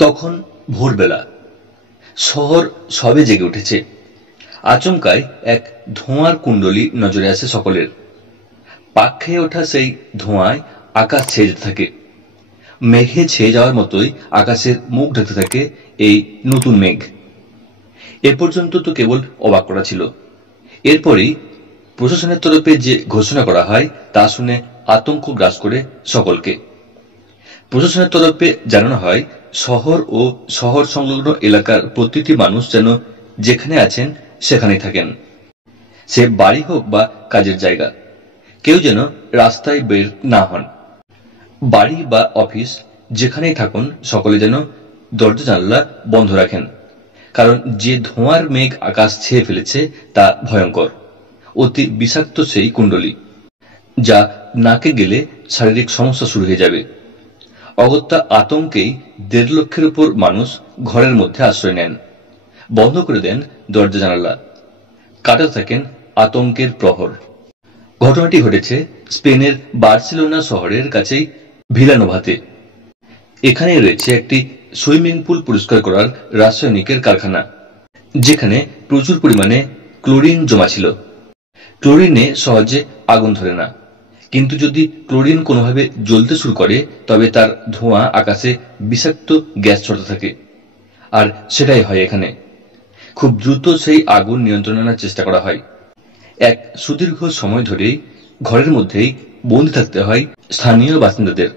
তখন ভোরবেলা। শহর সবে জেগে উঠেছে। আচমকায় এক ধোঁয়ার কুণ্ডলী নজরে আসে সকলের। পাক খেয়ে ওঠা সেই ধোঁয়ায় আকাশ ছেয়ে যেতে থাকে। মেঘে ছেয়ে যাওয়ার মতোই আকাশের মুখ ঢাকতে থাকে এই নতুন মেঘ। এ পর্যন্ত তো কেবল অবাক করা ছিল। এরপরই প্রশাসনের তরফে যে ঘোষণা করা হয় তা শুনে আতঙ্ক গ্রাস করে সকলকে। প্রশাসনের তরফে জানানো হয়, শহর ও শহর সংলগ্ন এলাকার প্রতিটি মানুষ যেন যেখানে আছেন সেখানেই থাকেন। সে বাড়ি হোক বা কাজের জায়গা, কেউ যেন রাস্তায় বের না হন। বাড়ি বা অফিস যেখানেই থাকুন সকলে যেন দরজা জানালা বন্ধ রাখেন, কারণ যে ধোঁয়ার মেঘ আকাশ ছেয়ে ফেলেছে তা ভয়ঙ্কর, অতি বিষাক্ত সেই কুণ্ডলী, যা নাকে গেলে শারীরিক সমস্যা শুরু হয়ে যাবে। অগত্যা আতঙ্কেই 1.5 লক্ষের উপর মানুষ ঘরের মধ্যে আশ্রয় নেন, বন্ধ করে দেন দরজা জানালা, কাটাতে থাকেন আতঙ্কের প্রহর। ঘটনাটি ঘটেছে স্পেনের বার্সেলোনা শহরের কাছেই ভিলানোভাতে। এখানে রয়েছে একটি সুইমিং পুল পরিষ্কার করার রাসায়নিকের কারখানা, যেখানে প্রচুর পরিমাণে ক্লোরিন জমা ছিল। ক্লোরিনে সহজে আগুন ধরে না, কিন্তু যদি ক্লোরিন কোনোভাবে জ্বলতে শুরু করে তবে তার ধোঁয়া আকাশে বিষাক্ত গ্যাস ছড়তে থাকে। আর সেটাই হয় এখানে। খুব দ্রুত সেই আগুন নিয়ন্ত্রণে আনার চেষ্টা করা হয়। এক সুদীর্ঘ সময় ধরেই ঘরের মধ্যেই বন্দী থাকতে হয় স্থানীয় বাসিন্দাদের।